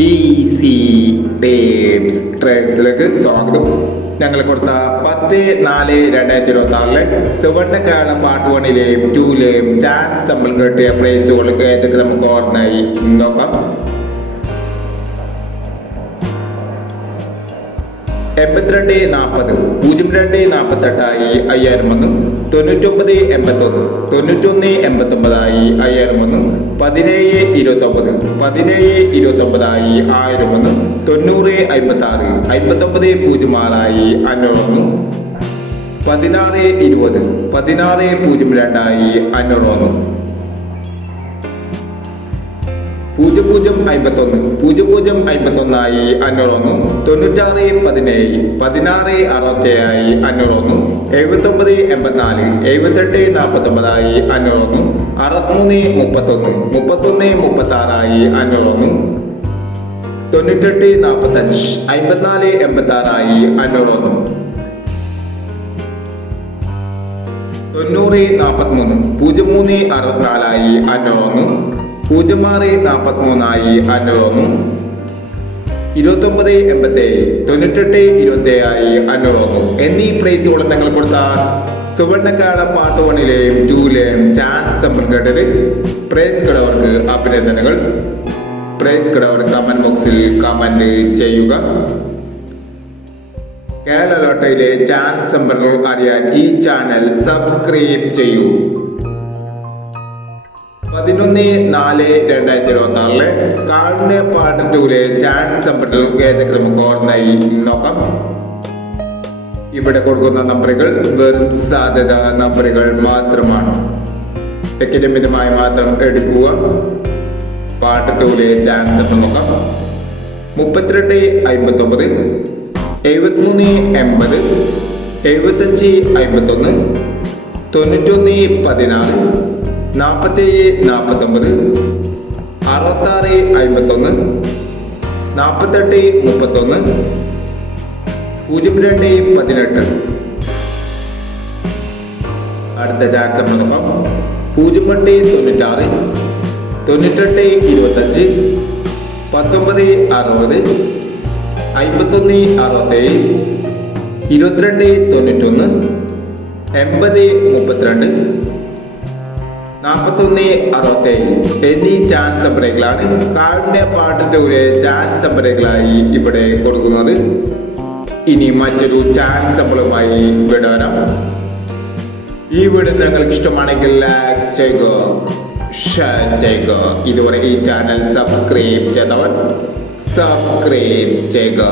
Easy tips ട്രേഡ്സിലേക്ക് സ്വാഗതം. ഞങ്ങൾ കൊടുത്ത 10/4/2026 സുവർണ്ണക്കാല പാർട്ട് 1ലെയും 2ലെയും ചാൻസ് നമ്മൾ കിട്ടിയ പ്രൈസുകൾ ഏതൊക്കെ നമുക്ക് ഓർമ്മയായി നോക്കാം. 82.40 02.48 5000 വന്നു. 99.81 91.89 5000 വന്നു. 17.29 17.29 1000 വന്നു. 90.56 59.06 500 വന്നു. 16.20 16.02 500 വന്നു. 00.51 00.51 500 വന്നു. 96.17 16.67 500 വന്നു. 79.84 78.49 500 വന്നു. 63.31 33.36 500 വന്നു. 98.45 54.86 500 വന്നു. 90.43 03.64 500 വന്നു. 06.43 500 വന്നു. 29.87 98.27 500 വന്നു എന്നീ പ്രൈസുകൾ നിങ്ങൾ കൊടുത്താൽ സുവർണ്ണക്കാല പാർട്ട് 1ലെയും 2ലെയും ചാൻസ് നമ്മൾ കേട്ടത്. പ്രൈസ് കിടവർക്ക് അഭിനന്ദനങ്ങൾ. പ്രൈസ് കിടവർ കമന്റ് ബോക്സിൽ കമന്റ് ചെയ്യുക. കേരള ലോട്ടറിയിലെ ചാൻസ് നമ്പറുകൾ അറിയാൻ ഈ ചാനൽ സബ്സ്ക്രൈബ് ചെയ്യൂ. 11/4/2026 കാളിന്റെ പാർട്ട് 2ലെ ചാൻസ് നമ്പറുകൾ ഏതൊക്കെ നമുക്ക് ഓർമ്മയായി നോക്കാം. ഇവിടെ കൊടുക്കുന്ന നമ്പറുകൾ വെറും സാധ്യത നമ്പറുകൾ മാത്രമാണ്. ടിക്കറ്റ് മിതമായി മാത്രം എടുക്കുക. പാർട്ട് 2ലെ ചാൻസ് നമ്പർ നോക്കാം. 32.59 73.80 75.51 91.16 47.49 66.51 48.31 02.18. അടുത്ത ചാൻസ് നമ്മൾ നോക്കാം. 08.96 98.25 19.60 51.67 22.91 80.32 41.67 എന്നീ ചാൻസ് നമ്പറുകളാണ് കാളിന്റെ പാർട്ട് 2ലെ ചാൻസ് നമ്പറുകളായി ഇവിടെ കൊടുക്കുന്നത്. ഇനി മറ്റൊരു ചാൻസ് നമ്പറുമായി വിടാം. ഈ വീഡിയോ നിങ്ങൾക്ക് ഇഷ്ടമാണെങ്കിൽ ലൈക്ക് ചെയ്യുക, ഷെയർ ചെയ്യുക. ഇതുവരെ ഈ ചാനൽ സബ്സ്ക്രൈബ് ചെയ്തവർ സബ്സ്ക്രൈബ് ചെയ്യുക.